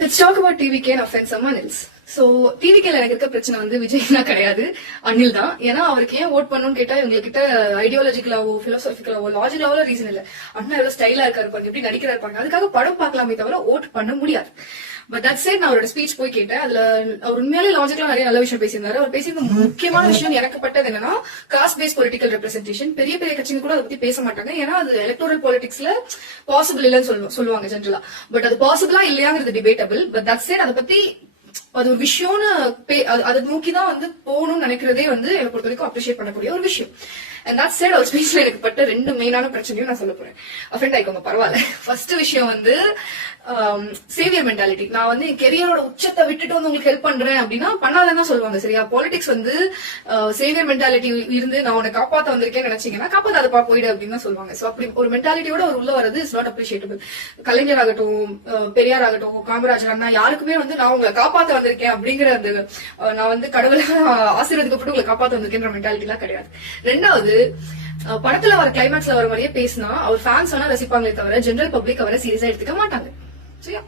Let's talk about TVK and offend someone else. So டிவிகேல எனக்கு இருக்க பிரச்சனை வந்து விஜய்னா கிடையாது, அனில் தான். ஏன்னா அவருக்கு ஏன் ஓட் பண்ணணும்னு கேட்டா இவங்க கிட்ட ஐடியாலஜிக்கலாவோ பிலோசாபிக்கலாவோ லாஜிக்கலாவோ ரீசன் இல்ல. அண்ணா எவ்வளவு ஸ்டைலா இருக்காரு, எப்படி நடிக்கிறா இருப்பாங்க, அதுக்காக படம் பார்க்கலாமே தவிர ஓட் பண்ண முடியாது. பட் தட் சைட் நான் அவரோட ஸ்பீச் போய் கேட்டேன். அதுல அவர் உண்மையாலே லாஜிக்கலா நிறைய நல்ல விஷயம் பேசியிருந்தாரு. அவர் பேசியிருந்த முக்கியமான விஷயம் எனக்கு பட்டது என்னன்னா காஸ்ட் பேஸ்ட் பொலிட்டிக்கல் ரெப்ரஸன்டேஷன். பெரிய பெரிய கட்சிங்க கூட அதை பத்தி பேச மாட்டாங்க, ஏன்னா அது எலக்டோரல் பாலிடிக்ஸ்ல பாசிபிள் இல்லைன்னு சொல்லுவாங்க ஜென்ரலா. பட் அது பாசிபிளா இல்லையாங்கிறது டிபேட்டபிள். பட் தட் சைட் அதை பத்தி அது ஒரு விஷயம்னு அதை நோக்கிதான் வந்து போகணும்னு நினைக்கிறதே வந்து என்னை பொறுத்த வரைக்கும் அப்ரிஷியேட் பண்ணக்கூடிய ஒரு விஷயம். அண்ட் தட் சைட் அவர் ஸ்பீச்ல எனக்கு பட்ட 2 மெயினான பிரச்சனையும் நான் சொல்ல போறேன். அஃபெண்ட் ஆயிக்கோங்க பரவாயில்ல. ஃபர்ஸ்ட் விஷயம் வந்து சேவியர் மென்டாலிட்டி. நான் வந்து என் கெரியரோட உச்சத்தை விட்டுட்டு வந்து உங்களுக்கு ஹெல்ப் பண்றேன் அப்படின்னா பண்ணாதான் சொல்லுவாங்க. சரியா, பாலிடிக்ஸ் வந்து சேவியர் மென்டாலிட்டி இருந்து நான் உன்னை காப்பாத்த வந்திருக்கேன்னு நினைச்சீங்கன்னா காப்பாத்தாதப்பா போயிடு அப்படின்னு தான் சொல்லுவாங்க. சோ அப்படி ஒரு மென்டாலிட்டியோட ஒரு உள்ள வரது இஸ் நாட் அப்ரிஷியேட்டபிள். கலைஞர் ஆகட்டும், பெரியார் ஆகட்டும், காமராஜர் அண்ணா யாருக்குமே வந்து நான் உங்களை காப்பாத்த வந்திருக்கேன் அப்படிங்கிற அந்த நான் வந்து கடவுளை ஆசீர்வாதப்பட்டு உங்களை காப்பாத்த வந்திருக்கேன்ற மென்டாலிட்டி எல்லாம் கிடையாது. ரெண்டாவது, படத்துல வர கிளைமேக்ஸ்ல வர மாதிரியே பேசினா அவர் ஃபேன்ஸ் வேணா ரசிப்பாங்களே தவிர ஜெனரல் பப்ளிக் அவரை சீரியஸா எடுத்துக்க மாட்டாங்க. சரியா?